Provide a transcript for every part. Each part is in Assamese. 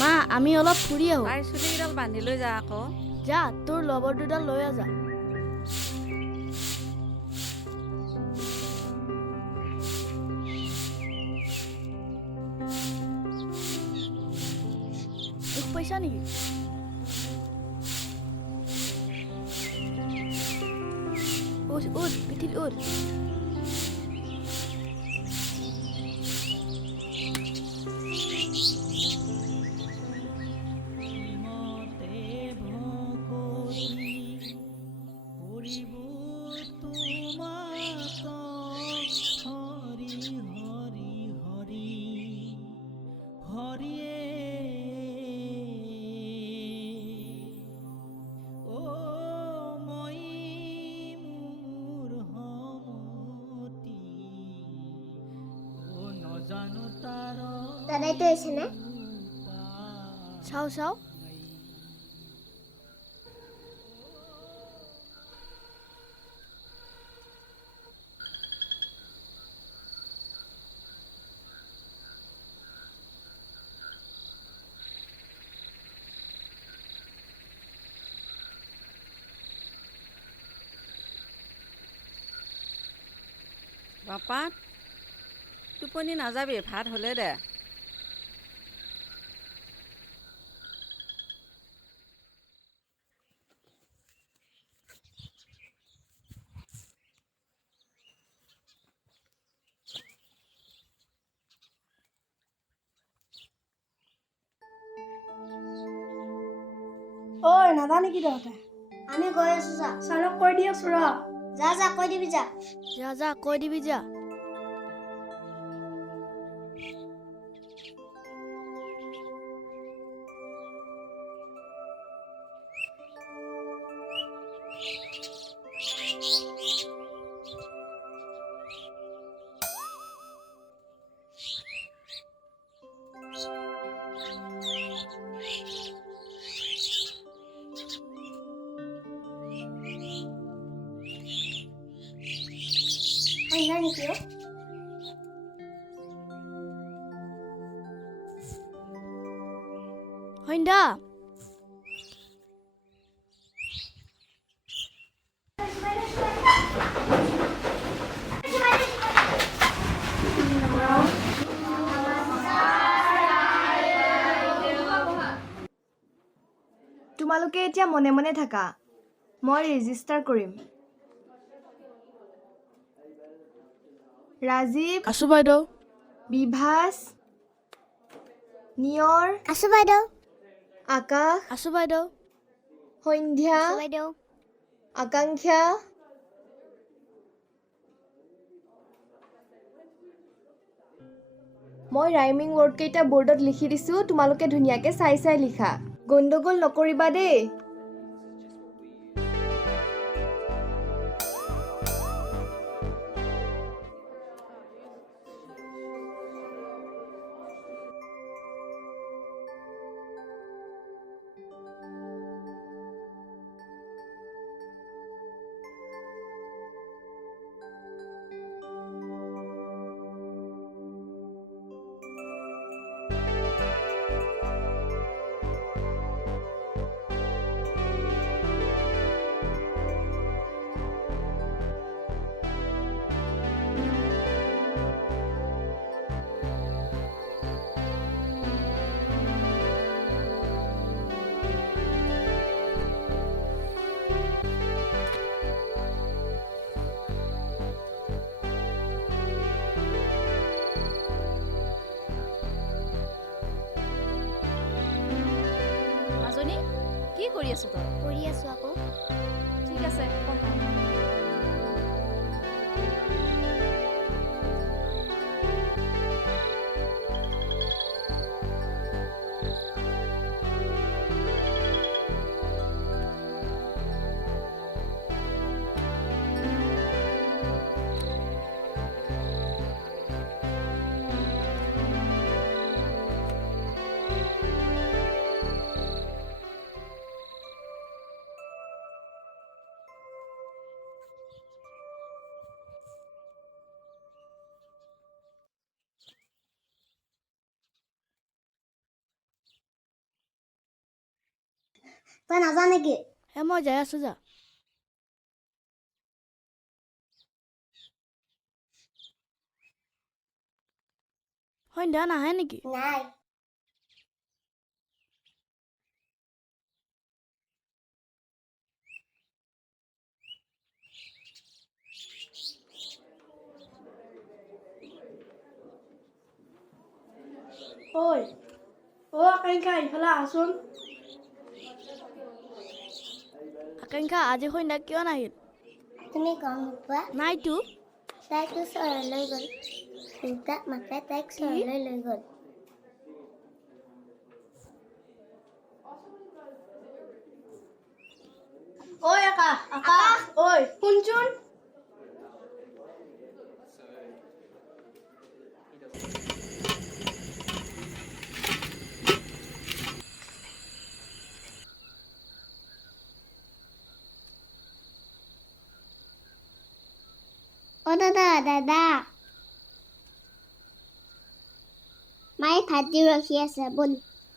মা আমি অলপ ফুৰি আহো। তাইৰ চুলিকেইডাল বান্ধি লৈ যা আকৌ। যা তোৰ লগৰ দুডাল লৈ আহ যা। দুখ পাইছা নেকি? উঠ উঠ পিঠিত উঠ। দাদাইটো আহিছে নে? চাও চাও। বাপা টোপনি নাযাবি, ভাত হ'লে দে। ঐ নাজা নেকি তহঁতে? আমি গৈ আছো যা। ছাৰক কৈ দি আছো ৰ। যা যা কৈ দিবি যা। যা যা কৈ দিবি যা। সন্ধ্যা নেকি অ? সন্ধ্যা তোমালোকে এতিয়া মনে মনে থাকা, মই ৰেজিষ্টাৰ কৰিম। ৰাজীৱ, আছো বাইদেউ। বিভাস, নিয়ৰ, আছো বাইদেউ। আকাশ, আছো বাইদেউ। সন্ধ্যা, বাইদেউ। আকাংক্ষা, মই ৰাইমিং ৱৰ্ডকেইটা বৰ্ডত লিখি দিছোঁ, তোমালোকে ধুনীয়াকৈ চাই চাই লিখা। গণ্ডগোল নকৰিবা দেই। মাজনী কি কৰি আছো তই? কৰি আছো আকৌ। ঠিক আছে পঢ়া। তই নাজা নেকি? হে মই যাই আছোঁ যা। সন্ধ্যা নাহে নেকি? নাই। ঐ আকাংক্ষা ইফালে আহচোন। আকাংক্ষা আজি সন্ধ্যা কিয় নাহিল? তুমি গম নোপোৱা? নাইতো। তাইকো চহৰলৈ গ'ল। দেউতাক মাকে তাইক চহৰলৈ লৈ গ'ল। ঐ আকাশ ঐ শুনচোন। অ' দাদা মায়ে ভাত দি ৰখি আছে, ব'ল।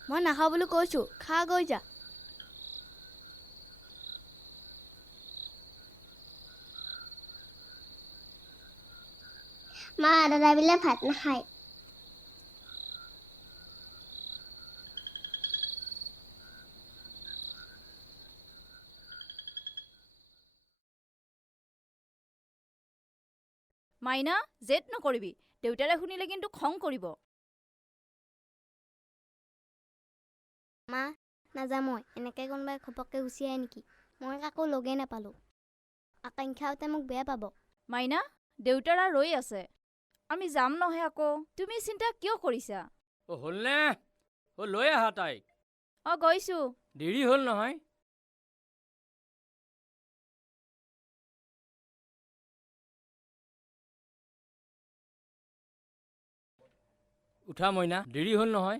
মই নাখাওঁ বুলি কৈছোঁ, খা গৈ যা। মা দাদা বোলে ভাত নাখায়। মাইনা জেদ নকৰিবি, দেউতাৰে শুনিলে কিন্তু খং কৰিব। মা নাযাওঁ মই, এনেকৈ কোনোবাই ঘপককৈ গুচি আহে নেকি? মই কাকো লগেই নাপালোঁ। আকাংক্ষাহঁতে মোক বেয়া পাব। মাইনা দেউতাৰা ৰৈ আছে, আমি যাম নহয় আকৌ। তুমি চিন্তা কিয় কৰিছা? হ'লনে? লৈ আহা তাইক। গৈছোঁ। দেৰি হ'ল নহয়। উঠা মইনা, দেৰি হ'ল নহয়।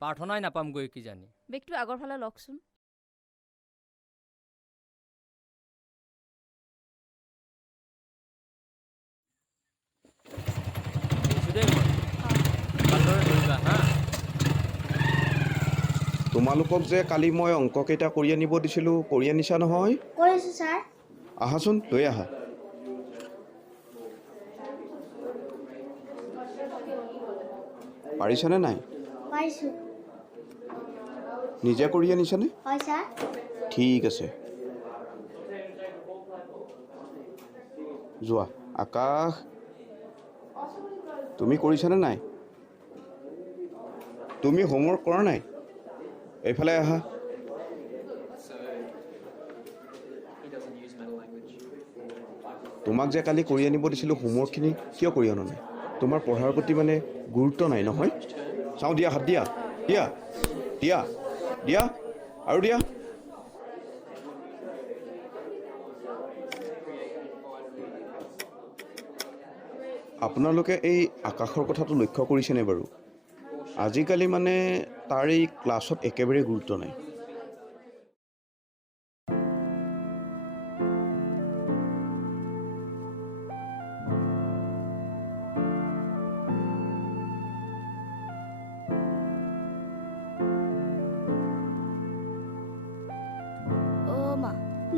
প্ৰাৰ্থনাই নাপামগৈ কিজানি। বেগটো আগৰ ফালে লওকচোন। দেই মই ভালদৰে ধৰিবা হা। তোমালোকক যে কালি মই অংককেইটা কৰি আনিব দিছিলোঁ, কৰি আনিছা নহয়? কৰিছোঁ ছাৰ। আহাচোন, লৈ আহা। পাৰিছানে নাই? পাৰিছোঁ। নিজে কৰি আনিছানে? হয় ছাৰ। ঠিক আছে, যোৱা। আকাশ, তুমি কৰিছানে নাই? তুমি হোমৱৰ্ক কৰা নাই? এইফালে আহা। তোমাক যে কালি কৰি আনিব দিছিলোঁ, হোমৱৰ্কখিনি কিয় কৰি অনা নাই? তোমাৰ পঢ়াৰ প্ৰতি মানে গুৰুত্ব নাই নহয়? চাওঁ, দিয়া, হাত দিয়া, দিয়া দিয়া দিয়া আৰু দিয়া। আপোনালোকে এই আকাশৰ কথাটো লক্ষ্য কৰিছেনে বাৰু? আজিকালি মানে তাৰ এই ক্লাছত একেবাৰে গুৰুত্ব নাই।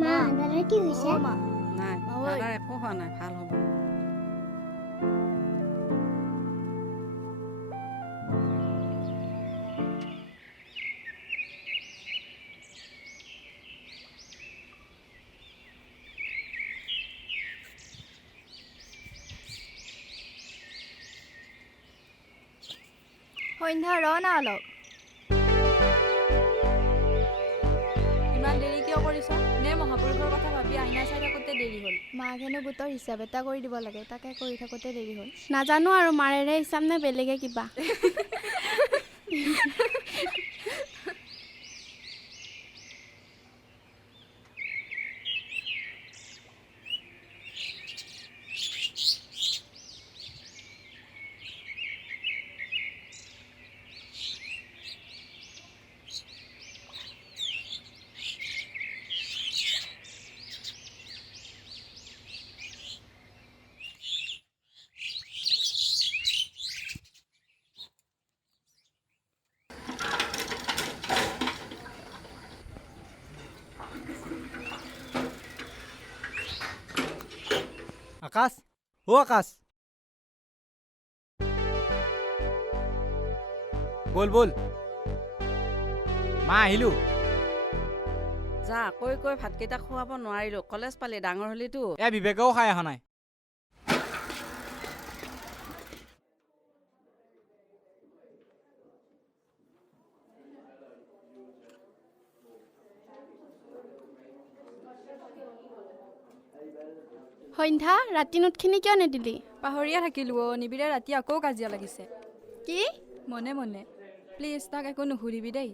মা দাদাৰ কি হৈছে? নাই দাদাৰ একো হোৱা নাই, ভাল হ'ব। সন্ধ্যা ৰ না অলপ। ইমান দেৰি কিয় কৰিছ? নে মহাপুৰুষৰ কথা ভাবি আইনা চাই থাকোঁতে দেৰি হ'ল? মাক হেনো গোটৰ হিচাপ এটা কৰি দিব লাগে, তাকে কৰি থাকোঁতে দেৰি হ'ল। নাজানো আৰু মাৰেৰে হিচাপ নে বেলেগে কিবা। আকাশ অ' আকাশ বল বল মা আহিলোঁ যা কৈ কৈ ভাতকেইটা খুৱাব নোৱাৰিলোঁ কলেজ পালি ডাঙৰ হলিতো এ বিবেকেও খাই অহা নাই সন্ধ্যা ৰাতি নোটখিনি কিয় নিদিলি পাহৰিয়ে থাকিলোঁ অ' নিবিৰে ৰাতি আকৌ কাজিয়া লাগিছে কি মনে মনে প্লিজ তাক একো নুসুধিবি দেই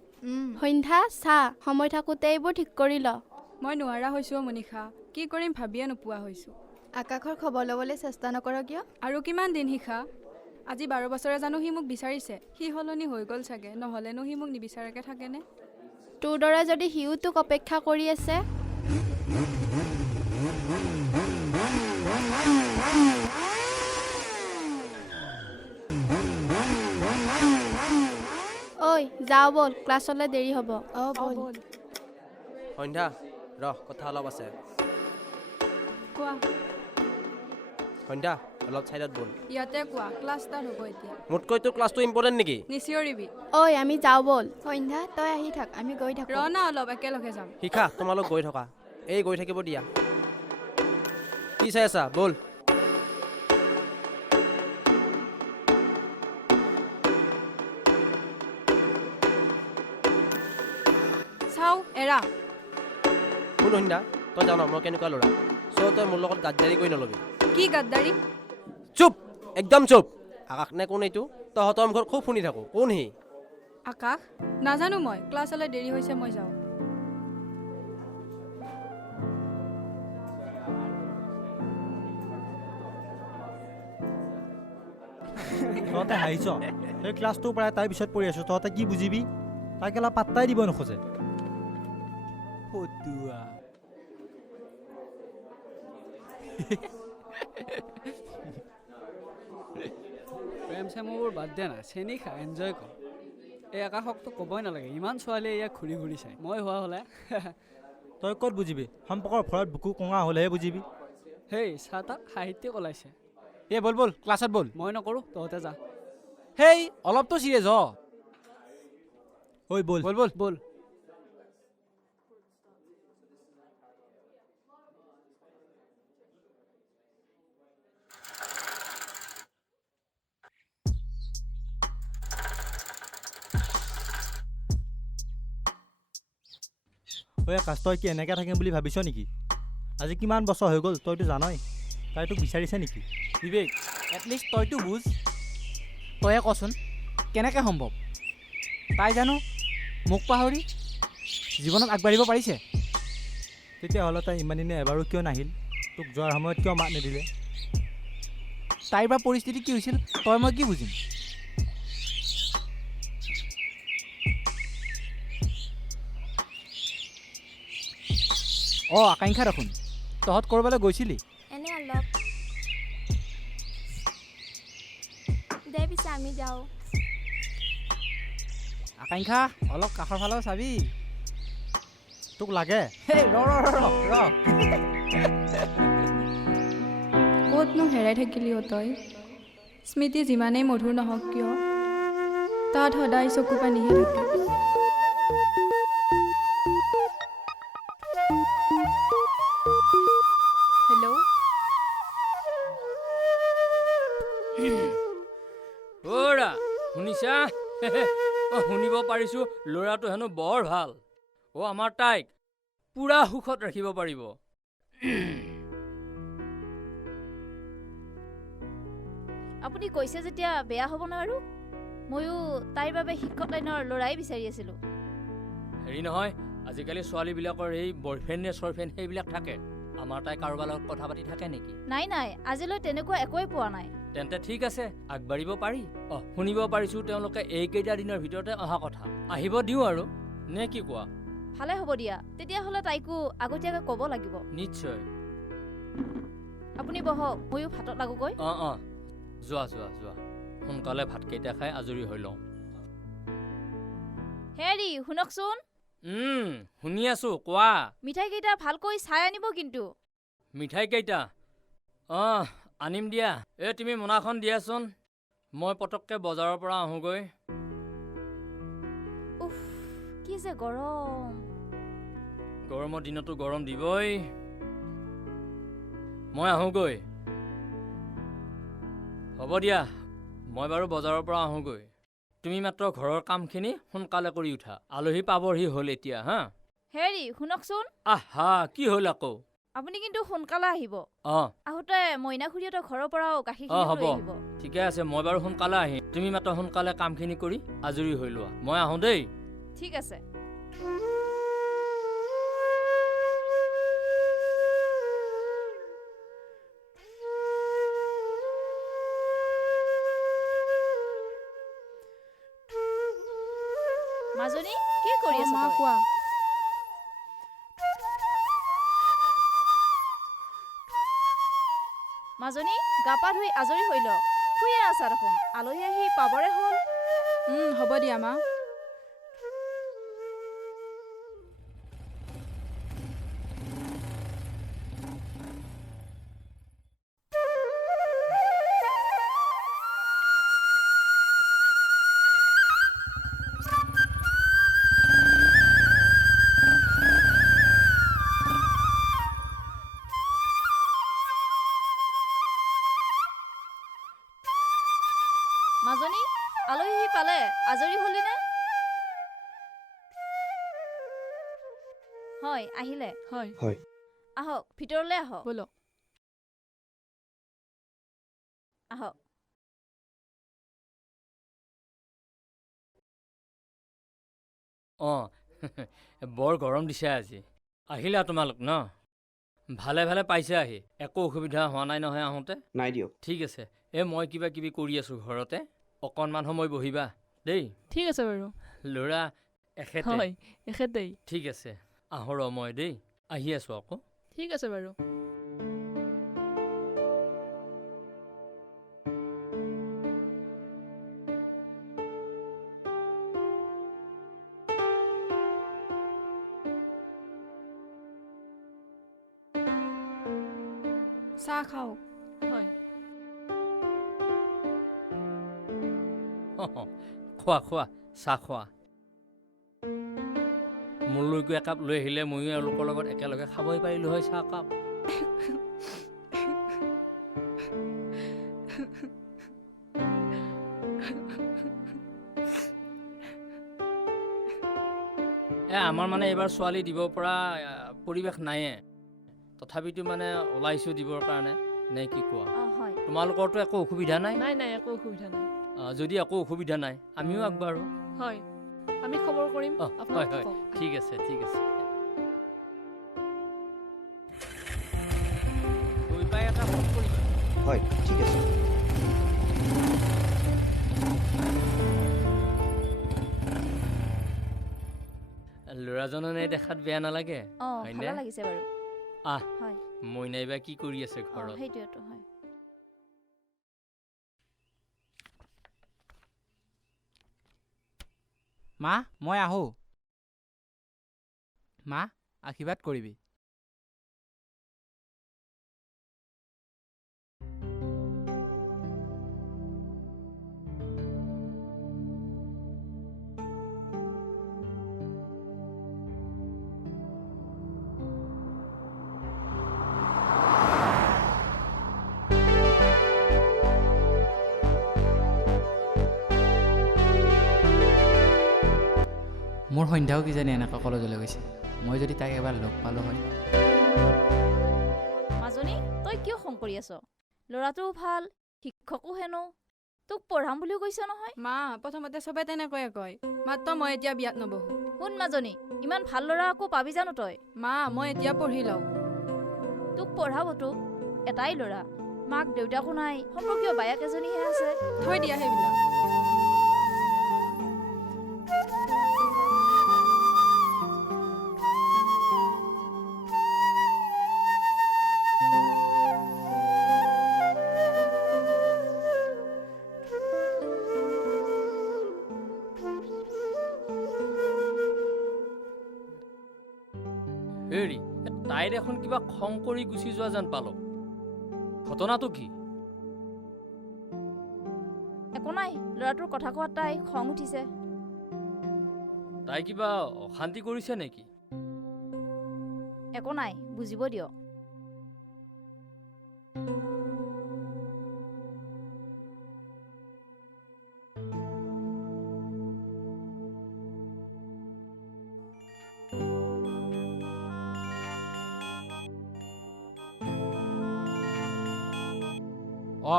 সন্ধ্যা চা সময় থাকোঁতে এইবোৰ ঠিক কৰি ল মই নোৱাৰা হৈছোঁ অ' মনীষা কি কৰিম ভাবিয়ে নোপোৱা হৈছোঁ আকাশৰ খবৰ ল'বলৈ চেষ্টা নকৰ কিয় আৰু কিমান দিন শিখা আজি 12 বছৰে জানো সি মোক বিচাৰিছে সি সলনি হৈ গ'ল চাগে নহ'লেনো সি মোক নিবিচাৰাকৈ থাকেনে তোৰ দৰে যদি সিও তোক অপেক্ষা কৰি আছে ঐ যাওঁ ব'ল ক্লাছলৈ দেৰি হ'ব ব'ল সন্ধ্যা ৰহ কথা অলপ আছে কোৱা সন্ধ্যা অলপ ছাইডত বল ইয়াতে কোৱা ক্লাছ ষ্টাৰ্ট হ'ব এতিয়া মোতকৈ তোৰ ক্লাছটো ইম্পৰ্টেণ্ট নেকি নিচিঞৰিবি ঐ আমি যাওঁ ব'ল সন্ধ্যা তই আহি থাক আমি গৈ থাকোঁ ৰ না অলপ একেলগে যাম শিখা তোমালোক গৈ থকা এই গৈ থাকিব দিয়া কি চাই আছা বল চাওঁ এৰা শুন সন্ধ্যা তই জান মই কেনেকুৱা ল'ৰা চ' তই মোৰ লগত গাদ্দাৰি কৰি নল'বি কি গাদ্দাৰি চুপ একদম চুপ আকাশ নে কোন এইটো তহঁতৰ মুখত খুব শুনি থাকোঁ কোন সি আকাশ নাজানো মই ক্লাছলৈ দেৰি হৈছে মই যাওঁ তহঁতে হাঁহিছ সেই ক্লাছটো প্ৰায় তাইৰ পিছত পঢ়ি আছোঁ তহঁতে কি বুজিবি তাই কেলা পাত্তাই দিব নোখোজে ফটুৱা প্ৰেম চেমবোৰ বাদ দে না চেনি খা এনজয় কৰ এই আকাশকতো ক'বই নালাগে ইমান ছোৱালীয়ে ইয়াক ঘূৰি ঘূৰি চাই মই হোৱা হ'লে তই ক'ত বুজিবি সম্পৰ্কৰ ভৰত বুকু কঙা হ'লেহে বুজিবি হেই চাহ তাক সাহিত্যিক ওলাইছে এই বল বল ক্লাছত বল মই নকৰোঁ তহঁতে যা হেই অলপতো চিৰিয়াছ হ ঐ বল বল বল ব'ল ঐ আকাশ তই কি এনেকৈ থাকিম বুলি ভাবিছ নেকি আজি কিমান বছৰ হৈ গ'ল তইতো জানই তাই তোক বিচাৰিছে নেকি বিবেক এটলিষ্ট তইতো বুজ তয়ে কচোন কেনেকৈ সম্ভৱ তাই জানো মোক পাহৰি জীৱনত আগবাঢ়িব পাৰিছে তেতিয়াহ'লে তাই ইমান দিনে এবাৰো কিয় নাহিল তোক যোৱাৰ সময়ত কিয় মাত নিদিলে তাইৰ বা পৰিস্থিতি কি হৈছিল তই মই কি বুজিম অঁ আকাংক্ষা দেখোন তহঁত ক'ৰবালৈ গৈছিলি এনে অলপ দে পিছে আমি যাওঁ আকাংক্ষা অলপ কাষৰ ফালেও চাবি তোক লাগে হেই ৰ ৰ ৰ ৰ ক'তনো হেৰাই থাকিলি তই স্মৃতি যিমানেই মধুৰ নহওক কিয় তাত সদায় চকু পানীহে থাকে হেল্ল' অ'ৰা শুনিছা অঁ শুনিব পাৰিছোঁ ল'ৰাটো হেনো বৰ ভাল অঁ আমাৰ তাইক পূৰা সুখত ৰাখিব পাৰিব আপুনি কৈছে যেতিয়া বেয়া হ'ব ন আৰু ময়ো তাইৰ বাবে শিক্ষক লাইনৰ ল'ৰাই বিচাৰি আছিলোঁ হেৰি নহয় আজিকালি ছোৱালীবিলাকৰ এই বয়ফ্ৰেণ্ড নে চয়ফ্ৰেণ্ড সেইবিলাক থাকে আমাৰ তাই কাৰোবাৰ লগত কথা পাতি থাকে নেকি নাই নাই আজিলৈ তেনেকুৱা একোৱেই পোৱা নাই তেন্তে ঠিক আছে আগবাঢ়িব পাৰি অঁ শুনিব পাৰিছোঁ তেওঁলোকে এইকেইটা দিনৰ ভিতৰতে অহা কথা আহিব দিওঁ আৰু নে কি কোৱা ভালে হ'ব দিয়া তেতিয়াহ'লে তাইকো আগতীয়াকৈ ক'ব লাগিব নিশ্চয় আপুনি বহক ময়ো ভাতত লাগোগৈ অঁ অঁ যোৱা যোৱা যোৱা সোনকালে ভাতকেইটা খাই আজৰি হৈ লওঁ হেৰি শুনকচোন শুনি আছোঁ কোৱা মিঠাইকেইটা ভালকৈ চাই আনিব কিন্তু মিঠাইকেইটা অঁ আনিম দিয়া এই তুমি মোনাখন দিয়াচোন মই পটককৈ বজাৰৰ পৰা আহোঁগৈ উফ কি যে গৰম গৰমৰ দিনতো গৰম দিবই মই আহোঁগৈ হ'ব দিয়া মই বাৰু বজাৰৰ পৰা আহোঁগৈ তুমি মাত্ৰ ঘৰৰ কামখিনি সোনকালে কৰি উঠা আলহী পাবহি হ'ল এতিয়া হা হেৰি শুনকচোন আহা কি হ'ল আকৌ আপুনি কিন্তু সোনকালে আহিব অঁ আহোঁতে মইনা খুৰীহঁতৰ ঘৰৰ পৰাও অঁ গাখীৰখিনি হ'ব লৈ আহিব ঠিকে আছে মই বাৰু সোনকালে আহিম তুমি মাত্ৰ সোনকালে কামখিনি কৰি আজৰি হৈ লোৱা মই আহোঁ দেই ঠিক আছে মাজনী কি কৰি আছ মা তই? কোৱা মাজনী গা পা ধুই আজৰি হৈ ল শুয়ে আছা দেখোন আলহী আহি পাবৰে হ'ল হ'ব দিয়া মা মাজনী আলহী আহি পালে আজৰি হলি নে হয় আহিলে হয় হয় আহক ভিতৰলৈ আহক ব'লক আহক অঁ বৰ গৰম দিছে আজি আহিলা তোমালোক ন ভালে ভালে পাইছে আহি একো অসুবিধা হোৱা নাই নহয় আহোঁতে নাই দিয়ক ঠিক আছে মই কিবা কিবি কৰি আছোঁ ঘৰতে অকণমান সময় বহিবা দেই ঠিক আছে বাৰু ল'ৰা এখেতে হয় এখেতেই ঠিক আছে আহোঁ ৰ মই দেই আহি আছোঁ আকৌ ঠিক আছে বাৰু চাহ খাওক হয় খোৱা খোৱা চাহ খোৱা মোলৈকো একাপ লৈ আহিলে ময়ো এওঁলোকৰ লগত একেলগে খাবই পাৰিলোঁ হয় চাহকাপ আমাৰ মানে এইবাৰ ছোৱালী দিব পৰা পৰিৱেশ নাইয়ে তথাপিতো মানে ওলাইছোঁ দিবৰ কাৰণে নে কি কোৱা হয় তোমালোকৰতো একো অসুবিধা নাই নাই নাই একো অসুবিধা নাই যদি একো অসুবিধা নাই আমিও আগবাঢ়ো হয় আমি খবৰ কৰিম হয় হয় ঠিক আছে গৈ পাই এটা ফোন কৰিবা হয় ঠিক আছে ল'ৰাজনে দেখাত বেয়া নালাগে ভালে লাগিছে বাৰু হয় মইনাই বা কি কৰি আছে ঘৰত সেইটোৱেতো হয় মা মই আহোঁ মা আশীৰ্বাদ কৰিবি মোৰ সন্ধ্যাও কিজানি এনেকুৱা কলেজলৈ গৈছে মই যদি তাক এবাৰ লগ পালোঁ হয় মাজনী তই কিয় খং কৰি আছ ল'ৰাটোও ভাল শিক্ষকো হেনো তোক পঢ়াম বুলিও কৈছ নহয় মা প্ৰথমতে চবে তেনেকৈয়ে কয় মাত্ৰ মই এতিয়া বিয়াত নবহো শুন মাজনী ইমান ভাল ল'ৰা আকৌ পাবি জানো তই মা মই এতিয়া পঢ়ি লওঁ তোক পঢ়াবতো এটাই ল'ৰা মাক দেউতাকো নাই সম্পৰ্কীয় বায়েক এজনীহে আছে থৈ দিয়া সেইবিলাক হেৰি তাইৰ এখন কিবা খং কৰি গুচি যোৱা যেন পালোঁ ঘটনাটো কি? একো নাই, ল'ৰাটোৰ কথা কোৱাত তাই খং উঠিছে। তাই কিবা অশান্তি কৰিছে নেকি? একো নাই, বুজিব দিয়ক।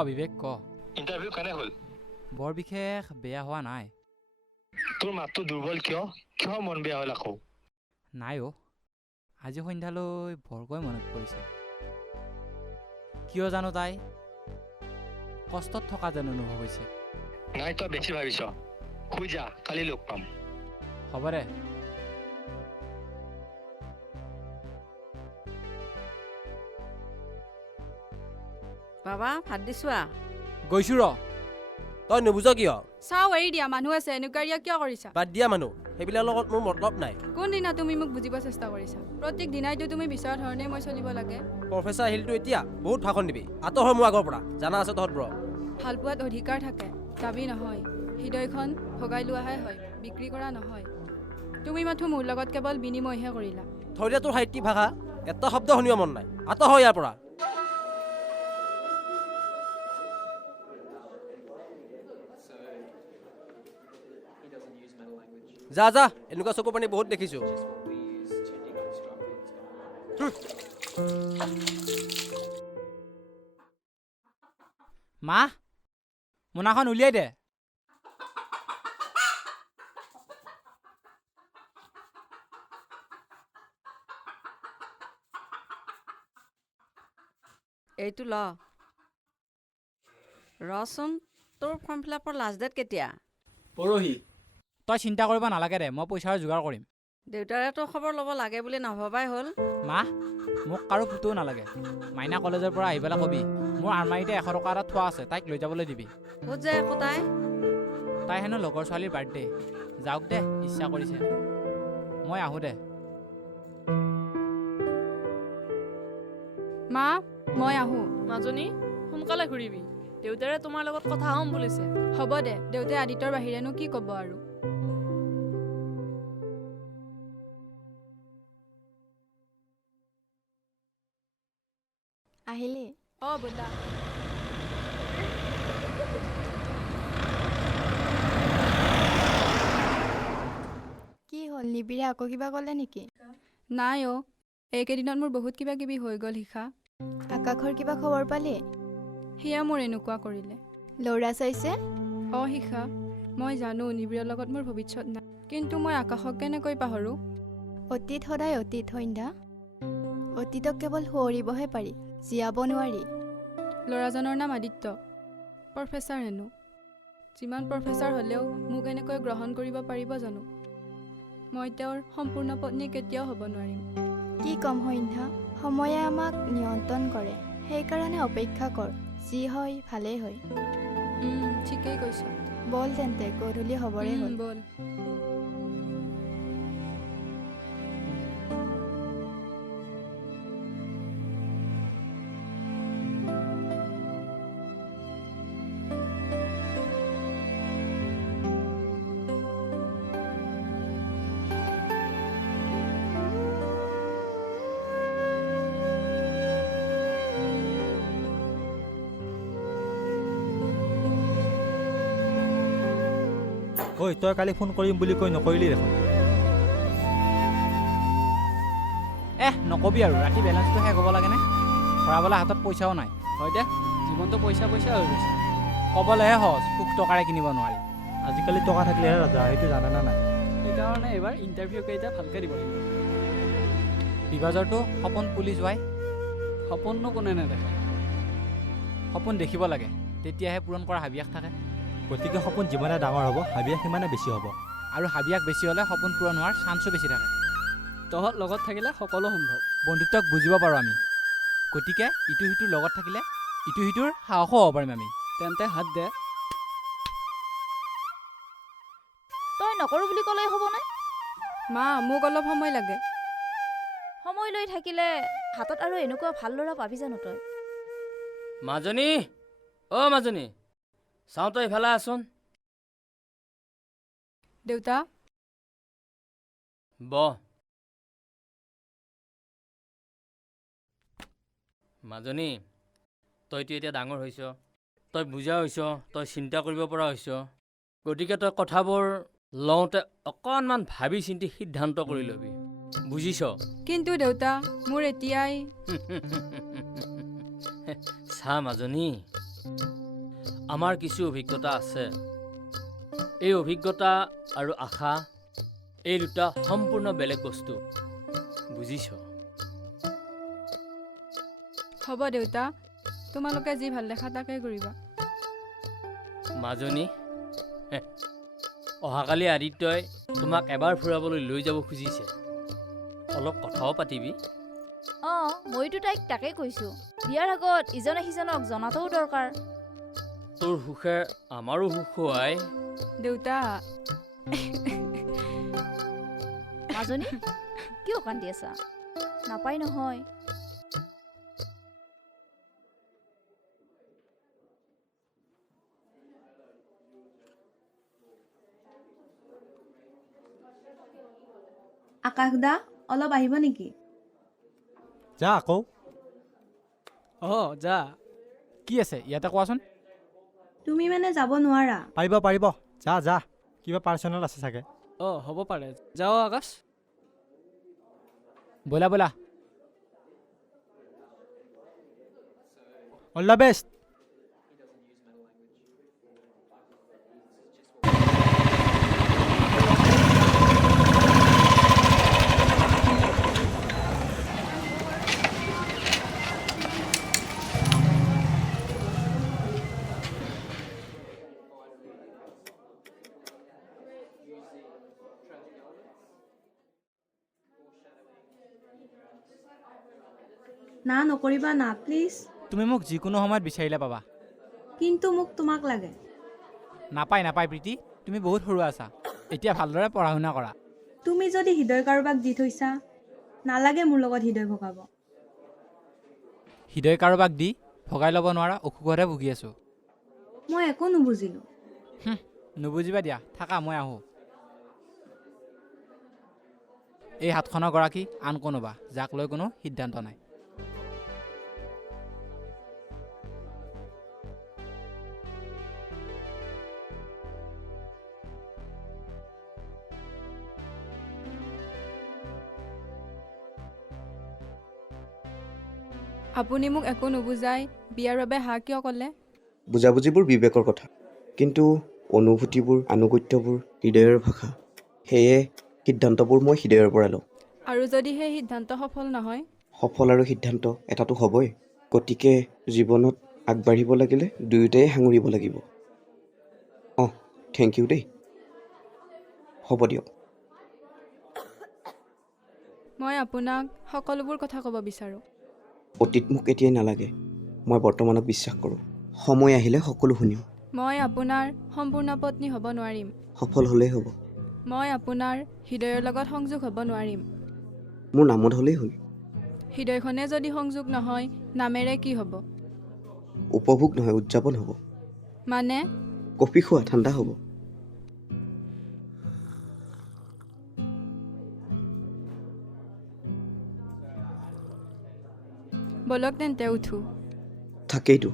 বিবেক ক। ইণ্টাৰভিউ কেনে হ'ল? বৰ বিশেষ বেয়া হোৱা নাই। তোৰ মাতটো দুৰ্বল কিয়? কিয় মন বেয়া হ'ল আকৌ? নাই অ', আজি সন্ধ্যালৈ বৰকৈ মনত পৰিছে। কিয় জানো তাই কষ্টত থকা যেন অনুভৱ হৈছে। নাই, তই বেছি ভাবিছ। শুই যা, কালি লগ পাম। হ'ব দে। বাবা ভাত দিছো গৈছো ৰ। তই নুবুজ কিয়? চাওঁ এৰি দিয়া, মানুহ আছে, এনেকুৱা এৰিয়া কিয় কৰিছা? বাদ দিয়া মানুহ, সেইবিলাকৰ লগত মোৰ মতলব নাই। কোনদিনা তুমি মোক বুজিব চেষ্টা কৰিছা? প্ৰত্যেক দিনাইতো তুমি বিচৰা ধৰণে মই চলিব লাগে। প্ৰফেচাৰ আহিলতো এতিয়া বহুত ভাষণ দিবি। আঁতৰ হয় মোৰ আগৰ পৰা, জানা আছে তহঁত ব্ৰ। ভাল পোৱাত অধিকাৰ থাকে, দাবী নহয়। হৃদয়খন ভগাই লোৱাহে হয়, বিক্ৰী কৰা নহয়। তুমি মাথো মোৰ লগত কেৱল বিনিময়হে কৰিলা। থৈ দিয়া তোৰ সাহিত্যিক ভাষা, এটা শব্দ শুনিব মন নাই। আঁতৰ হয় ইয়াৰ পৰা। যা যা, এনেকুৱা চকু পানী বহুত দেখিছো। মা, মোনাখন উলিয়াই দে। এইটো ল। ৰচোন, তোৰ ফৰ্ম ফিল আপৰ লাষ্ট ডেট কেতিয়া? পৰহি। তই চিন্তা কৰিব নালাগে দে, মই পইচাৰ যোগাৰ কৰিম। দেউতাৰে তোৰ খবৰ ল'ব লাগে বুলি নভবাই হ'ল। মা, মোক কাৰো ফটোও নালাগে। মাইনা কলেজৰ পৰা আহি পেলাই কবি মোৰ আলমাৰীতে 100 টকা এটা থোৱা আছে, তাইক লৈ যাবলৈ দিবি। ক'ত যায় আকৌ তাই? তাই হেনো লগৰ ছোৱালীৰ বাৰ্থডে। যাওক দে, ইচ্ছা কৰিছে। মই আহোঁ দে। মা, মই আহোঁ। মাজনী, সোনকালে ঘূৰিবি। দেউতাৰে তোমাৰ লগত কথা হ'ম বুলিছে। হ'ব দে, দেউতাই আদিত্যৰ বাহিৰেনো কি ক'ব আৰু। আহিলি? অঁ বোলা। কি হ'ল, নিবিৰে আকৌ কিবা ক'লে নেকি? নাই অ', এইকেইদিনত মোৰ বহুত কিবা কিবি হৈ গ'ল শিখা। আকাশৰ কিবা খবৰ পালি? সেয়া মোৰ এনেকুৱা কৰিলে। ল'ৰা চাইছে? অঁ শিখা, মই জানো নিবিৰৰ লগত মোৰ ভৱিষ্যত নাই, কিন্তু মই আকাশক কেনেকৈ পাহৰোঁ? অতীত সদায় অতীত, সন্ধ্যা। অতীতক কেৱল সোঁৱৰিবহে পাৰি, জীয়াব নোৱাৰি। ল'ৰাজনৰ নাম আদিত্য, প্ৰফেচাৰ হেনো। যিমান প্ৰফেচাৰ হ'লেও মোক এনেকৈ গ্ৰহণ কৰিব পাৰিব জানো? মই তেওঁৰ সম্পূৰ্ণ পত্নী কেতিয়াও হ'ব নোৱাৰিম। কি ক'ম সন্ধ্যা, সময়ে আমাক নিয়ন্ত্ৰণ কৰে। সেইকাৰণে অপেক্ষা কৰ, যি হয় ভালেই হয়। ঠিকেই কৈছ। বল তেন্তে, গধূলি হ'বৰে হ'ল। বল। ঐ, তই কালি ফোন কৰিম বুলি কৈ নকৰিলি দেখোন। নকবি আৰু, ৰাতি বেলেঞ্চটো শেষ হ'ব লাগেনে? ভৰাবলৈ হাতত পইচাও নাই। হয় দে, জীৱনটো পইচা পইচা হৈ গৈছে। ক'বলৈহে সহজ, সুখ টকাৰে কিনিব নোৱাৰি। আজিকালি টকা থাকিলেহে ৰাজা, সেইটো জানানে নাই? সেইকাৰণে এইবাৰ ইণ্টাৰভিউ কেইটা ভালকৈ দিব লাগিব। বিভাজৰটো সপোন পুলি যোৱাই। সপোননো কোনে নেদেখে? সপোন দেখিব লাগে, তেতিয়াহে পূৰণ কৰা হাবিয়াস থাকে। গতিকে সপোন যিমানে ডাঙৰ হ'ব, হাবিয়াস সিমানে বেছি হ'ব। আৰু হাবিয়াস বেছি হ'লে সপোন পূৰণ হোৱাৰ চান্সো বেছি থাকে। তহঁত লগত থাকিলে সকলো সম্ভৱ। বন্ধুত্বক বুজিব পাৰোঁ আমি, গতিকে ইটো সিটোৰ লগত থাকিলে ইটো সিটোৰ সাহসো হ'ব পাৰিম আমি। তেন্তে হাত দে। তই নকৰোঁ বুলি ক'লেই হ'বনে? মা, মোক অলপ সময় লাগে। সময় লৈ থাকিলে হাতত আৰু এনেকুৱা ভাল ল'ৰা পাবি জানো তই? মাজনী অ' মাজনী চাওঁ তই ইফালে আছোন দেউতা বহ মাজনী তইতো এতিয়া ডাঙৰ হৈছ তই বুজা হৈছ তই চিন্তা কৰিব পৰা হৈছ গতিকে তই কথাবোৰ লওঁতে অকণমান ভাবি চিন্তি সিদ্ধান্ত কৰি ল'বি বুজিছ কিন্তু দেউতা মোৰ এতিয়াই চা মাজনী আমাৰ কিছু অভিজ্ঞতা আছে এই অভিজ্ঞতা আৰু আশা এই দুটা সম্পূৰ্ণ বেলেগ বস্তু বুজিছ হ'ব দেউতা তোমালোকে যি ভাল দেখা তাকে কৰিবা মাজনী অহাকালি আদিত্যই তোমাক এবাৰ ফুৰাবলৈ লৈ যাব খুজিছে অলপ কথাও পাতিবি অঁ মইতো তাইক তাকে কৈছোঁ বিয়াৰ আগত ইজনে সিজনক জনাটোও দৰকাৰ তোৰ সুখে আমাৰো সুখ হোৱাই দেউতা মাজনী কিয় কান্দি আছা নাপায় নহয় আকাশ দা অলপ আহিব নেকি যা আকৌ অঁ যা কি আছে ইয়াতে কোৱাচোন তুমি মানে যাব নোৱাৰা পাৰিব পাৰিব যা যা কিবা পাৰ্চনেল আছে চাগে অঁ হ'ব পাৰে যাওঁ আকাশ ব'লা ব'লা অল দ্য বেষ্ট না নকৰিবা না প্লিজ তুমি মোক যিকোনো সময়ত বিচাৰিলে পাবা কিন্তু মোক তোমাক লাগে নাপায় নাপায় প্ৰীতি তুমি বহুত সৰু আছা এতিয়া ভালদৰে পঢ়া শুনা কৰা তুমি যদি হৃদয় কাৰোবাক দি থৈছা নালাগে মোৰ লগত হৃদয় ভগাব হৃদয় কাৰোবাক দি ভগাই ল'ব নোৱাৰা অসুখতহে ভুগি আছোঁ মই একো নুবুজিলোঁ নুবুজিবা দিয়া থাকা মই আহোঁ এই হাতখনৰ গৰাকী আন কোনোবা যাক লৈ কোনো সিদ্ধান্ত নাই আপুনি মোক একো নুবুজাই বিয়াৰ বাবে হা কিয় ক'লে বুজাবুজিবোৰ বিবেকৰ কথা কিন্তু অনুভূতিবোৰ আনুগত্যবোৰ হৃদয়ৰ ভাষা সেয়ে সিদ্ধান্তবোৰ মই হৃদয়ৰ পৰা লওঁ আৰু যদি সেই সিদ্ধান্ত সফল নহয় সফল আৰু সিদ্ধান্ত এটাতো হ'বই গতিকে জীৱনত আগবাঢ়িব লাগিলে দুয়োটাই সাঙুৰিব লাগিব অঁ থেংক ইউ দেই হ'ব দিয়ক মই আপোনাক সকলোবোৰ কথা ক'ব বিচাৰোঁ অতীত মোক এতিয়াই নালাগে মই বৰ্তমানক বিশ্বাস কৰোঁ সময় আহিলে সকলো শুনিম মই আপোনাৰ সম্পূৰ্ণ পত্নী হ'ব নোৱাৰিম সফল হ'লেই হ'ব মই আপোনাৰ হৃদয়ৰ লগত সংযোগ হ'ব নোৱাৰিম মোৰ নামত হ'লেই হ'ল হৃদয়খনে যদি সংযোগ নহয় নামেৰে কি হ'ব উপভোগ নহয় উদযাপন হ'ব মানে কফি খোৱা ঠাণ্ডা হ'ব বলক তেন্তে উঠো থাকেইতো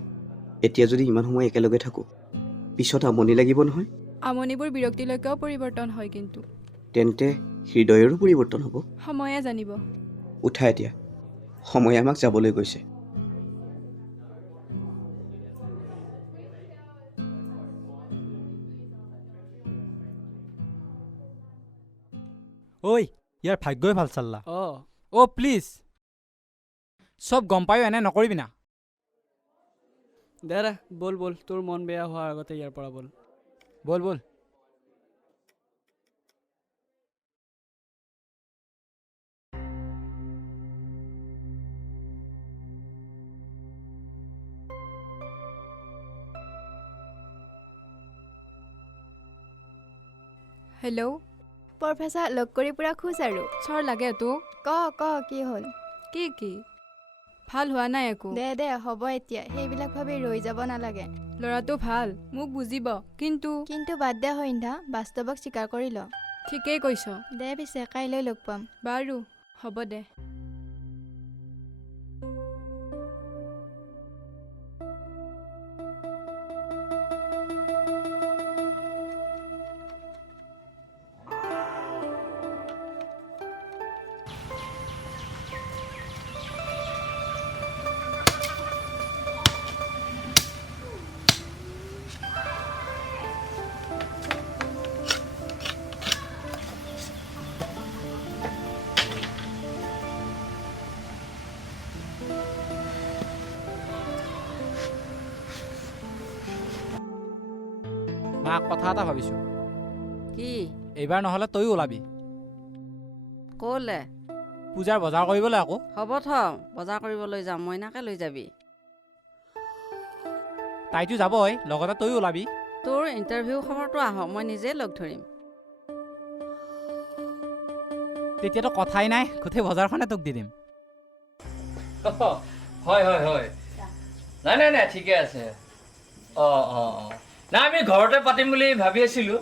এতিয়া যদি ইমান সময় একেলগে থাকোঁ পিছত আমনি লাগিব নহয় আমনিবোৰ বিৰক্তিলৈকেও পৰিৱৰ্তন হয় কিন্তু তেন্তে হৃদয়ৰো পৰিৱৰ্তন হ'ব সময়ে জানিব উঠা এতিয়া সময় আমাক যাবলৈ গৈছে ঐ ইয়াৰ ভাগ্যই ভাল চাল্লা অ' প্লিজ চব গম পায়ো এনে নকৰিবি না দে বল বল তোৰ মন বেয়া হোৱাৰ আগতে ইয়াৰ পৰা বল বল বল হেল্ল' প্ৰফেচাৰ লগ কৰি পুৰা খুচ আৰু চৰ লাগে তোক ক কি হ'ল কি ভাল হোৱা নাই একো। দে দে হ'ব এতিয়া, সেইবিলাক ভাবি ৰৈ যাব নালাগে। ল'ৰাটো ভাল, মোক বুজিব, কিন্তু কিন্তু বাদ দে সন্ধ্যা, বাস্তৱক স্বীকাৰ কৰি ল। ঠিকেই কৈছ। দে পিছে কাইলৈ লগ পাম। বাৰু হ'ব দে। মা কথা এটা ভাবিছোঁ, কি এইবাৰ নহ'লে তয়ো ওলাবি ক'লে? পূজাৰ বজাৰ কৰিবলৈ আকৌ। হ'ব থ, বজাৰ কৰিবলৈ যাম, মইনাকে লৈ যাবি। তাইতো যাবই, লগতে তয়ো ওলাবি। তোৰ ইণ্টাৰভিউ খবৰটো আহক, মই নিজে লগ ধৰিম। তেতিয়াতো কথাই নাই, গোটেই বজাৰখনে তোক দি দিম। হয় হয় হয়, নাই নাই নাই ঠিকে আছে। অঁ অঁ অঁ, নাই আমি ঘৰতে পাতিম বুলি ভাবি আছিলোঁ,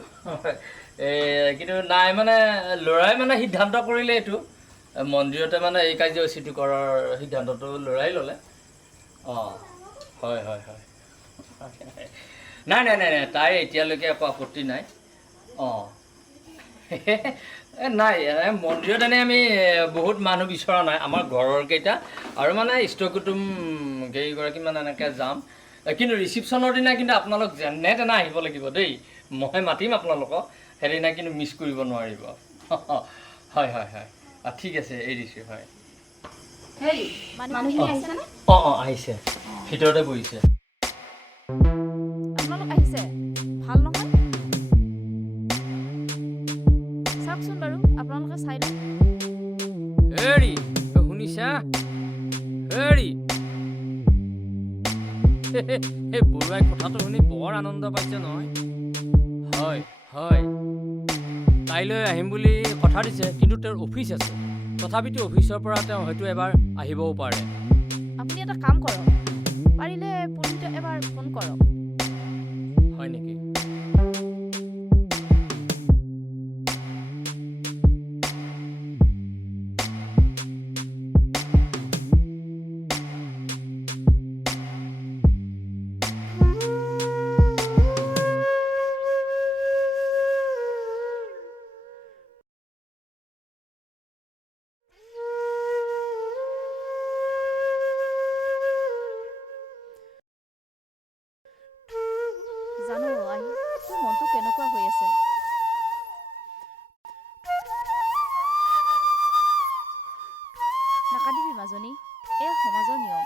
কিন্তু নাই মানে ল'ৰাই মানে সিদ্ধান্ত কৰিলে এইটো, মন্দিৰতে মানে এই কাৰ্যসূচীটো কৰাৰ সিদ্ধান্তটো ল'ৰাই ল'লে। অঁ হয় হয় হয়, নাই নাই নাই নাই, তাই এতিয়ালৈকে একো আপত্তি নাই। অঁ নাই, মন্দিৰত এনেই আমি বহুত মানুহ বিচৰা নাই, আমাৰ ঘৰৰ কেইটা আৰু মানে ইষ্ট কুটুম কেইগৰাকী মানে এনেকৈ যাম। কিন্তু ৰিচিপশ্যনৰ দিনা কিন্তু আপোনালোক যেনে তেনে আহিব লাগিব দেই, মই মাতিম আপোনালোকক, সেইদিনা কিন্তু মিছ কৰিব নোৱাৰিব। হয় হয় হয়, ঠিক আছে এৰিছোঁ। হয় অঁ অঁ আহিছে, ভিতৰতে বহিছে। আপোনালোক আহিছে, ভাল নহয়? চাওকচোন বাৰু, আপোনালোকে চাই লওক। হেৰি শুনিছা? হেৰি এই বৰুৱাই কথাটো শুনি বৰ আনন্দ পাইছে নহয়। হয় হয়, কাইলৈ আহিম বুলি কথা দিছে, কিন্তু তেওঁৰ অফিচ আছে, তথাপিতো অফিচৰ পৰা তেওঁ হয়তো এবাৰ আহিবও পাৰে। আপুনি এটা কাম কৰক, পাৰিলে পুলিটো এবাৰ ফোন কৰক। হয় নেকি? জানো আহি তোৰ মনটো কেনেকুৱা হৈ আছে। নাকান্দিবি মাজনী, এয়া সমাজৰ নিয়ম।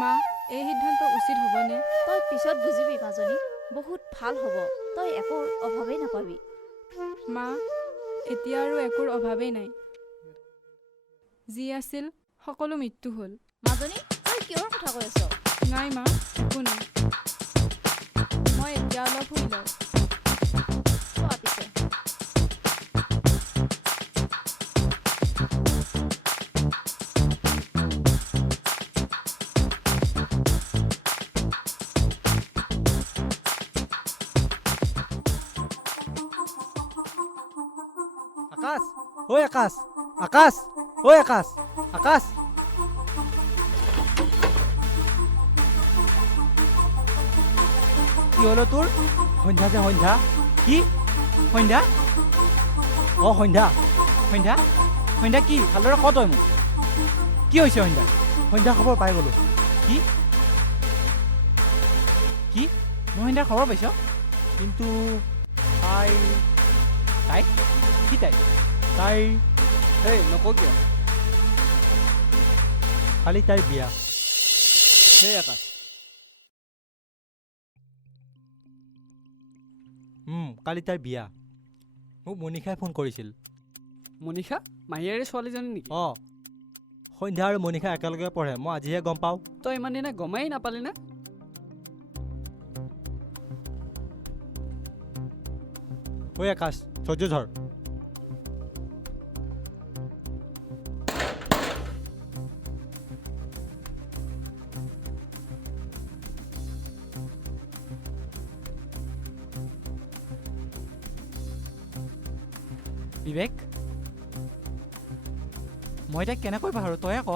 মা, এই সিদ্ধান্ত উচিত হ'বনে? তই পিছত বুজিবি মাজনী, বহুত ভাল হ'ব, তই একো অভাৱেই নাপাবি। মা, এতিয়া আৰু একোৰ অভাৱেই নাই, যি আছিল সকলো মৃত্যু হ'ল। মাজনী, তই কিহৰ কথা কৈ আছ? নাই মা, একো নাই, মই এতিয়া অলপ শুই লওঁ। চোৱা পিছে আকাশ, ঐ আকাশ, আকাশ, ঐ আকাশ, আকাশ। কি হলো তোৰ? সন্ধ্যা যে সন্ধ্যা, কি সন্ধ্যা? অঁ সন্ধ্যা, সন্ধ্যা, সন্ধ্যা কি ভালদৰে ক তই মোক, কি হৈছে সন্ধ্যা? সন্ধ্যা খবৰ পাই গ'লো। কি কি মই সন্ধ্যাৰ খবৰ পাইছ? কিন্তু তাই তাই কি তাই? তাইৰ এই নকওঁ কিয়? কালি তাইৰ বিয়া। সেই আকাশ, কালি তাইৰ বিয়া। মোক মনিষাই ফোন কৰিছিল। মনিষা মাহীয়াৰে ছোৱালীজনী নেকি? অঁ, সন্ধ্যা আৰু মনিষা একেলগে পঢ়ে, মই আজিহে গম পাওঁ। তই ইমান দিনে গমেই নাপালি না? ঐ আকাশ, ধৈৰ্য ধৰ। বিবেক মই এতিয়া কেনেকৈ পাহৰোঁ তয়ে ক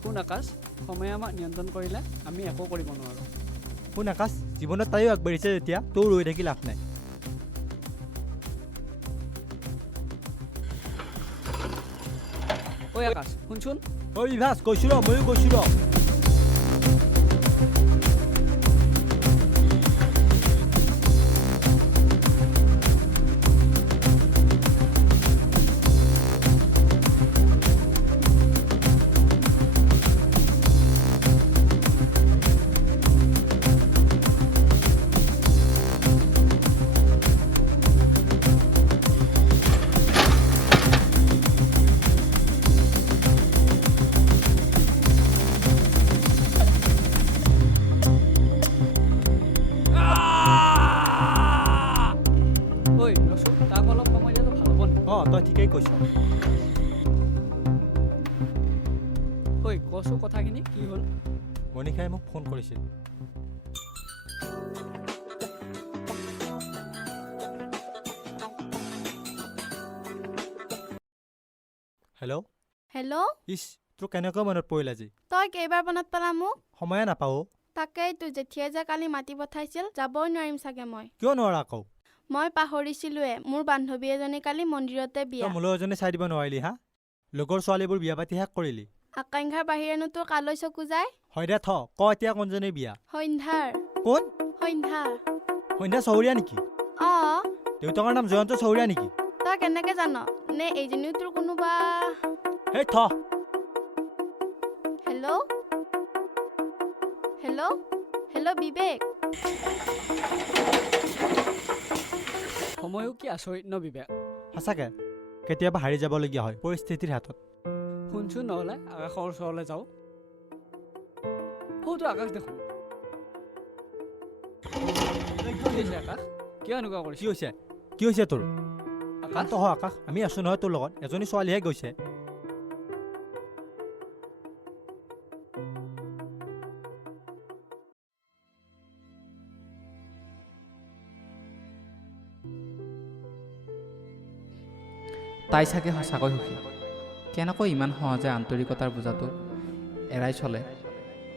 শুন আকাশ সময়ে আমাক নিয়ন্ত্ৰণ কৰিলে আমি একো কৰিব নোৱাৰোঁ শুন আকাশ জীৱনত তাইও আগবাঢ়িছে যেতিয়া তোৰ ৰৈ থাকি লাভ নাই ঐ আকাশ শুনচোন ঐ বিভাস কৈছোঁ ৰ ময়ো কৈছোঁ ৰ ঐ ৰচোন তাক অলপ সময় দিয়াটো ভাল হ'ব নেকি অঁ তই ঠিকেই কৈছ ঐ কচোন কথাখিনি কি হ'ল মণিষাই মোক ফোন কৰিছিল হেল্ল' হেল্ল' ইছ তোৰ কেনেকৈ মনত পৰিল আজি তই কেইবাৰ মনত পেলা মোক সময়ে নাপাওঁ তাকেইতো জেঠিয়াই যে কালি মাতি পঠাইছিল যাবই নোৱাৰিম চাগে মই কিয় নোৱাৰা আকৌ মই পাহৰিছিলোৱে মোৰ বান্ধৱী এজনী কালি মন্দিৰতে তই বিয়া মোলৈ এজনী চাই দিব নোৱাৰিলি হা লগৰ ছোৱালীবোৰ বিয়া পাতি শেষ কৰিলি আকাংক্ষাৰ বাহিৰেনো তোৰ কালৈ চকু যায় হয় দে থ ক এতিয়া কোনজনী বিয়া সন্ধ্যাৰ কোন সন্ধ্যা সন্ধ্যা চহৰীয়া নেকি অঁ দেউতাকৰ নাম জয়ন্ত চহৰীয়া নেকি তই কেনেকে জান নে এইজনীও তোৰ কোনোবা সেই থ হেল্ল' হেল্ল' হেল্ল' বিবেক সময়ো কি আচৰিত ন বিবেক সঁচাকে কেতিয়াবা হাৰি যাবলগীয়া হয় পৰিস্থিতিৰ হাতত শুনচোন নহ'লে আকাশৰ ওচৰলৈ যাওঁ সৌটো আকাশ দেখোন কি হৈছে আকাশ কিয় এনেকুৱা কৰিছ কি হৈছে তোৰ আকাশ শান্ত হ আকাশ আমি আছো নহয় তোৰ লগত এজনী ছোৱালীহে গৈছে তাই চাগে সঁচাকৈ সুখী কেনেকৈ ইমান সহজে আন্তৰিকতাৰ বোজাটো এৰাই চলে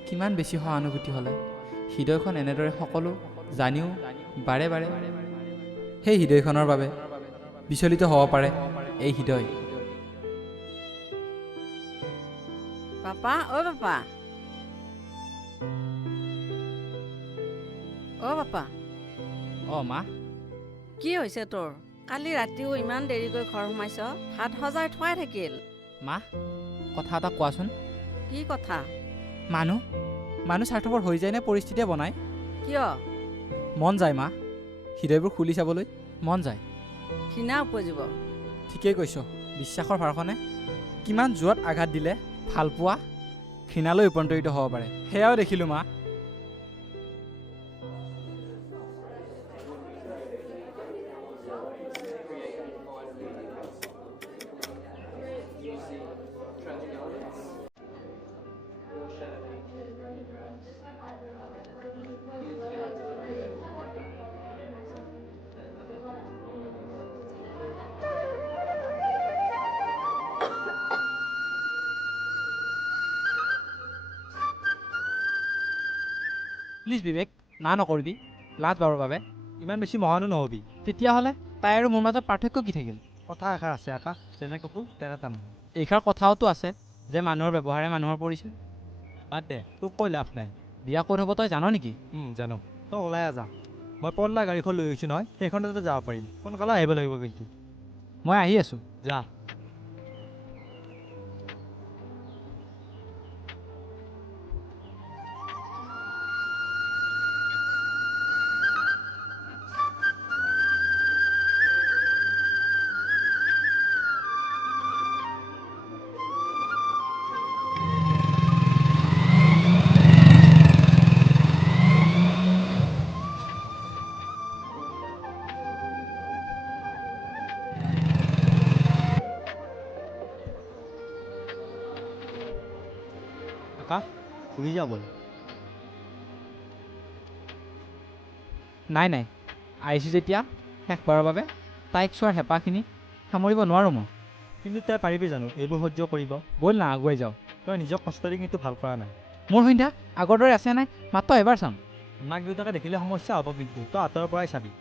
কিমান বেছি সহানুভূতি হ'লে হৃদয়খন এনেদৰে সকলো জানিও বাৰে বাৰে সেই হৃদয়খনৰ বাবে বিচলিত হ'ব পাৰে এই হৃদয় পাপা অ' পাপা অ' পাপা অঁ মা কি হৈছে তোৰ কালি ৰাতিও ইমান দেৰিকৈ ঘৰ সোমাইছ ভাত সজাই থোৱাই থাকিল মা কথা এটা কোৱাচোন কি কথা মানুহ স্বাৰ্থপৰ হৈ যায়নে পৰিস্থিতিয়ে বনায় কিয় মন যায় মা হৃদয়বোৰ খুলি চাবলৈ মন যায় ঘৃণা উপজিব ঠিকেই কৈছ বিশ্বাসৰ ভাৰখনে কিমান জোৰত আঘাত দিলে ভালপোৱা ঘৃণালৈ ৰূপান্তৰিত হ'ব পাৰে সেয়াও দেখিলোঁ মা প্লিজ বিবেক না নকৰিবি লাজ পাবৰ বাবে ইমান বেছি মহানো নহবি তেতিয়াহ'লে তাই আৰু মোৰ মাজত পাৰ্থক্য কি থাকিল কথা এষাৰ আছে আকাশ যেনে কাপোৰ তেনে তাম এইষাৰ কথাওতো আছে যে মানুহৰ ব্যৱহাৰে মানুহৰ পৰিচয় বাদ দে তোক কৈ লাভ নাই বিয়া ক'ত হ'ব তই জান নেকি জানো তই ওলাই যা মই পল্লা গাড়ীখন লৈ আহিছোঁ নহয় সেইখনতে যাব পাৰিম সোনকালে আহিব লাগিব কিন্তু মই আহি আছোঁ যা আকাশ ঘূৰি যাব নাই আহিছোঁ যেতিয়া শেষবাৰৰ বাবে তাইক চোৱাৰ হেঁপাহখিনি সামৰিব নোৱাৰোঁ মই। কিন্তু তই পাৰিবি জানো এইবোৰ সহ্য কৰিব? ব'ল না আগুৱাই যাওঁ। তই নিজক কষ্ট দি কিন্তু ভাল কৰা নাই। মোৰ সন্ধ্যা আগৰ দৰে আছে নাই মাত্ৰ এবাৰ চাম। মাক দেউতাকে দেখিলে সমস্যা হ'ব কিন্তু তই আঁতৰৰ পৰাই চাবি।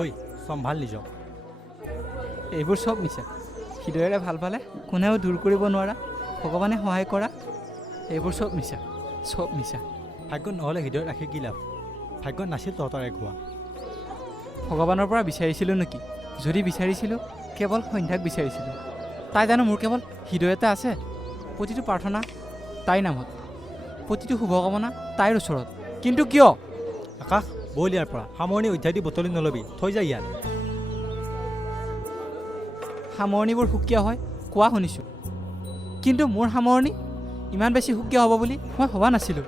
ঐ চম্ভাল নিজক। এইবোৰ চব মিছা। হৃদয়েৰে ভাল পালে কোনেও দূৰ কৰিব নোৱাৰা, ভগৱানে সহায় কৰা, এইবোৰ চব মিছা, চব মিছা। ভাগ্যত নহ'লে হৃদয়ত ৰাখি কি লাভ? ভাগ্যত নাছিল তহঁতৰ এক হোৱা। ভগৱানৰ পৰা বিচাৰিছিলোঁ নেকি? যদি বিচাৰিছিলোঁ কেৱল সন্ধ্যাক বিচাৰিছিলোঁ। তাই জানো মোৰ কেৱল হৃদয় এটা আছে। প্ৰতিটো প্ৰাৰ্থনা তাইৰ নামত, প্ৰতিটো শুভকামনা তাইৰ ওচৰত। কিন্তু কিয়? আকাশ ব'ল ইয়াৰ পৰা। সামৰণি অধ্যায় দি বটলি নল'বি, থৈ যা ইয়াত। সামৰণিবোৰ সুকীয়া হয় কোৱা শুনিছোঁ, কিন্তু মোৰ সামৰণি ইমান বেছি সুকীয়া হ'ব বুলি মই ভবা নাছিলোঁ।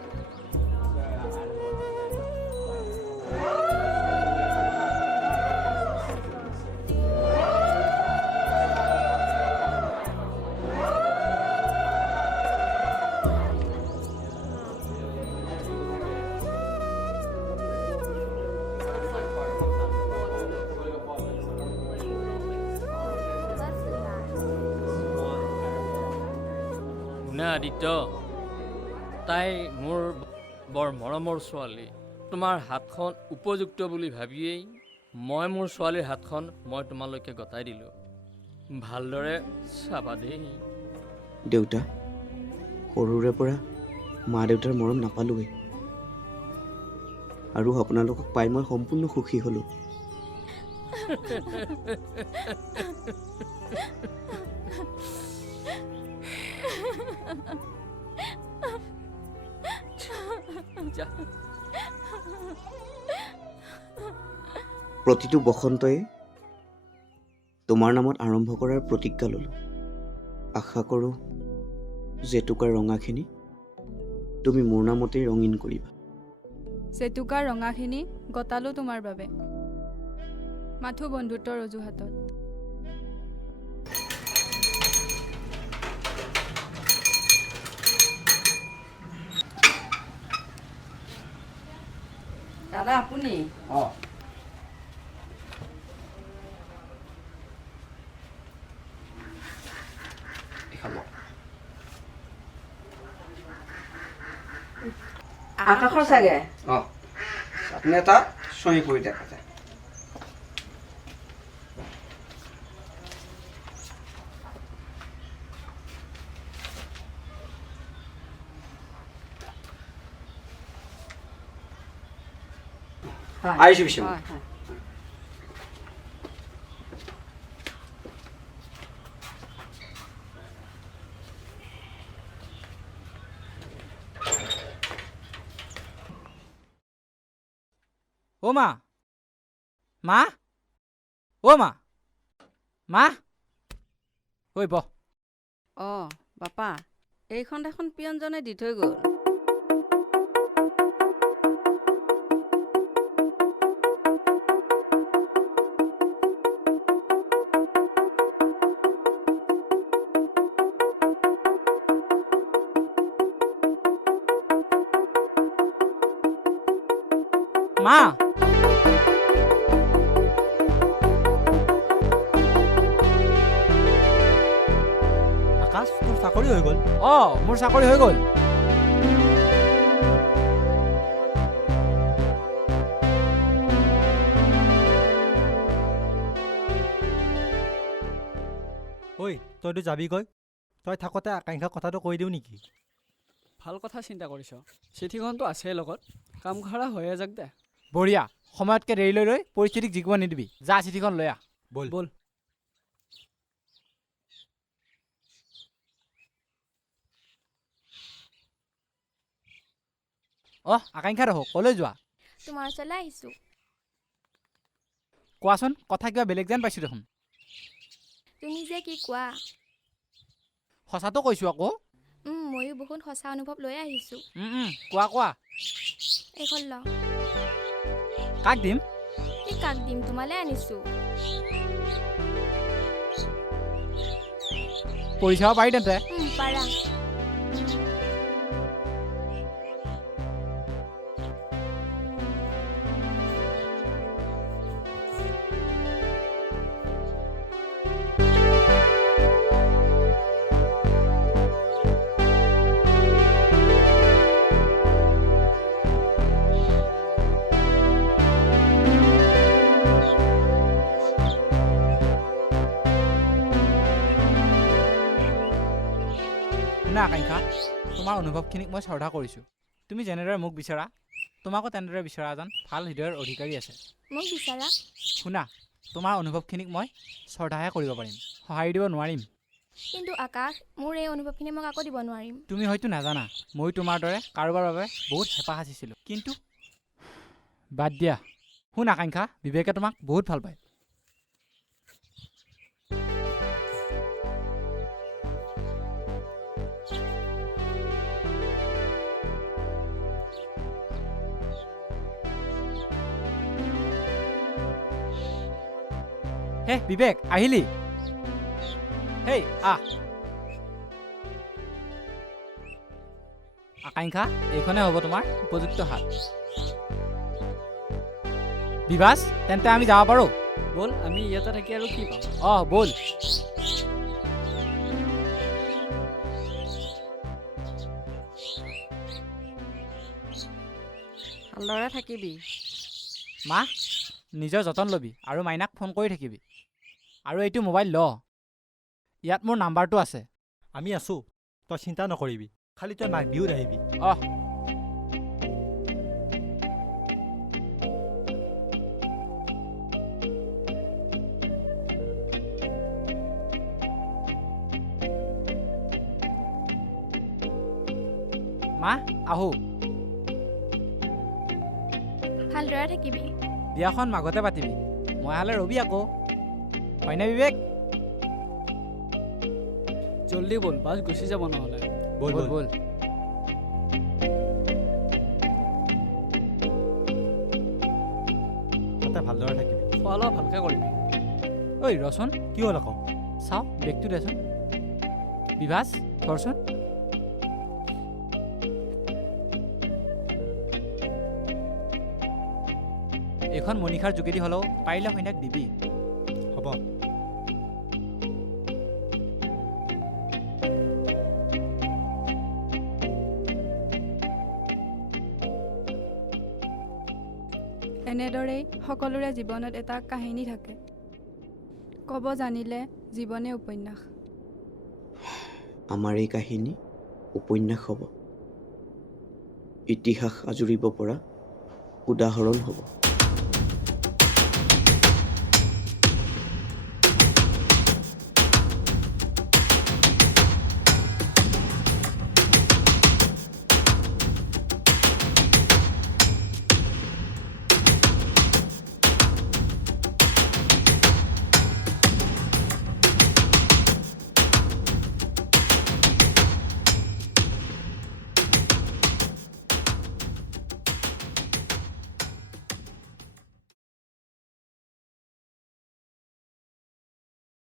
শুনা আদিত্য, তাই মোৰ বৰ মৰমৰ ছোৱালী। তোমাৰ হাতখন উপযুক্ত বুলি ভাবিয়েই মই মোৰ ছোৱালীৰ হাতখন মই তোমালৈকে গতাই দিলোঁ। ভালদৰে চাবা দেই। দেউতা, সৰুৰে পৰা মা দেউতাৰ মৰম নাপালোঁৱেই, আৰু আপোনালোকক পাই মই সম্পূৰ্ণ সুখী হ'লোঁ। প্ৰতিটো বসন্তই তোমাৰ নামত আৰম্ভ কৰাৰ প্ৰতিজ্ঞা ল'লোঁ। আশা কৰোঁ জেতুকাৰ ৰঙাখিনি তুমি মোৰ নামতেই ৰঙীন কৰিবা। জেতুকাৰ ৰঙাখিনি গতালোঁ তোমাৰ বাবে, মাথো বন্ধুত্বৰ অজুহাতত। দাদা আপুনি? অঁ আকাশৰ চাগে? অঁ, আপুনি এটা চহী কৰি দেখা যায়। আহিছোঁ পিছে। অ' মা, মা, অ' মা, মা, ঐ বহ। অঁ বাপা, এইখন দেখোন পিয়নজনে দি থৈ গ'ল। মা, আকাশ তোৰ চাকৰি হৈ গ'ল। অঁ মোৰ চাকৰি হৈ গ'ল। ঐ তইতো যাবিগৈ, তই থাকোঁতে আকাংক্ষাক কথাটো কৈ দিওঁ নেকি? ভাল কথা চিন্তা কৰিছ। চিঠিখনতো আছেই লগত, কাম কৰা হৈয়ে যাক দে। বঢ়িয়া, সময়তকৈ দেৰি লৈ পৰিস্থিতিক জিকিব নিদিবি। যা চিঠিখন লৈ আহ। ব'ল ব'ল। আকাংক্ষা ৰহ ক'লৈ যোৱা তোমাৰ ওচৰলৈ আহিছোঁ। কোৱাচোন কথা কিবা বেলেগ যেন পাইছোঁ দেখোন তুমি যে কি কোৱা। সঁচাটো কৈছোঁ আকৌ ময়ো বহুত সঁচা অনুভৱ লৈ আহিছোঁ। কোৱা এইখন ল। কাক দিম এই কাক দিম তোমালৈ আনিছোঁ। পঢ়ি চাব পাৰি তেন্তে পাৰা। শুনা আকাংক্ষা তোমাৰ অনুভৱখিনিক মই শ্ৰদ্ধা কৰিছোঁ। তুমি যেনেদৰে মোক বিচৰা তোমাকো তেনেদৰে বিচৰা এজন ভাল হৃদয়ৰ অধিকাৰী আছে। মোক বিচাৰা। শুনা তোমাৰ অনুভৱখিনিক মই শ্ৰদ্ধাহে কৰিব পাৰিম, সঁহাৰি দিব নোৱাৰিম। কিন্তু আকাশ মোৰ এই অনুভৱখিনি মই কাকো দিব নোৱাৰিম। তুমি হয়তো নাজানা মই তোমাৰ দৰে কাৰোবাৰ বাবে বহুত হেঁপাহ সাচিছিলোঁ, কিন্তু বাদ দিয়া। শুন আকাংক্ষা বিবেকে তোমাক বহুত ভাল পায়। হে বিবেক আহিলি হেই আকাংক্ষা এইখনে হ'ব তোমাৰ উপযুক্ত হাত। বিভাস তেন্তে আমি যাব পাৰোঁ ব'ল আমি ইয়াতে থাকি আৰু কি পাম। ব'ল ভালদৰে থাকিবি। মা নিজৰ যতন ল'বি আৰু মাইনাক ফোন কৰি থাকিবি। আৰু এইটো মোবাইল ল, ইয়াত মোৰ নাম্বাৰটো আছে। আমি আছোঁ, তই চিন্তা নকৰিবি, খালি তই মাঘ বিহুত আহিবি। মা আহো। ভালদৰে থাকিবি। বিয়াখন মাঘতে পাতিবি, মই হ'লে ৰবি আকৌ, হয়নে বিবেক? জল্দি ব'ল বাছ গুচি যাব নহ'লে। ব'ল ব'ল তাতে ভালদৰে থাকিবি। খোৱা লোৱা ভালকৈ কৰিবি। ঐ ৰচোন কি হ'ল আকৌ? চাওঁ বেগটো দেচোন। বিভাস ধৰচোন। এইখন মনিষাৰ যোগেদি হ'লেও পাৰিলে সন্ধ্যাক দিবি। হ'ব। এনেদৰেই সকলোৰে জীৱনত এটা কাহিনী থাকে। ক'ব জানিলে জীৱনে উপন্যাস। আমাৰ এই কাহিনী উপন্যাস হ'ব, ইতিহাস আজুৰিব পৰা উদাহৰণ হ'ব।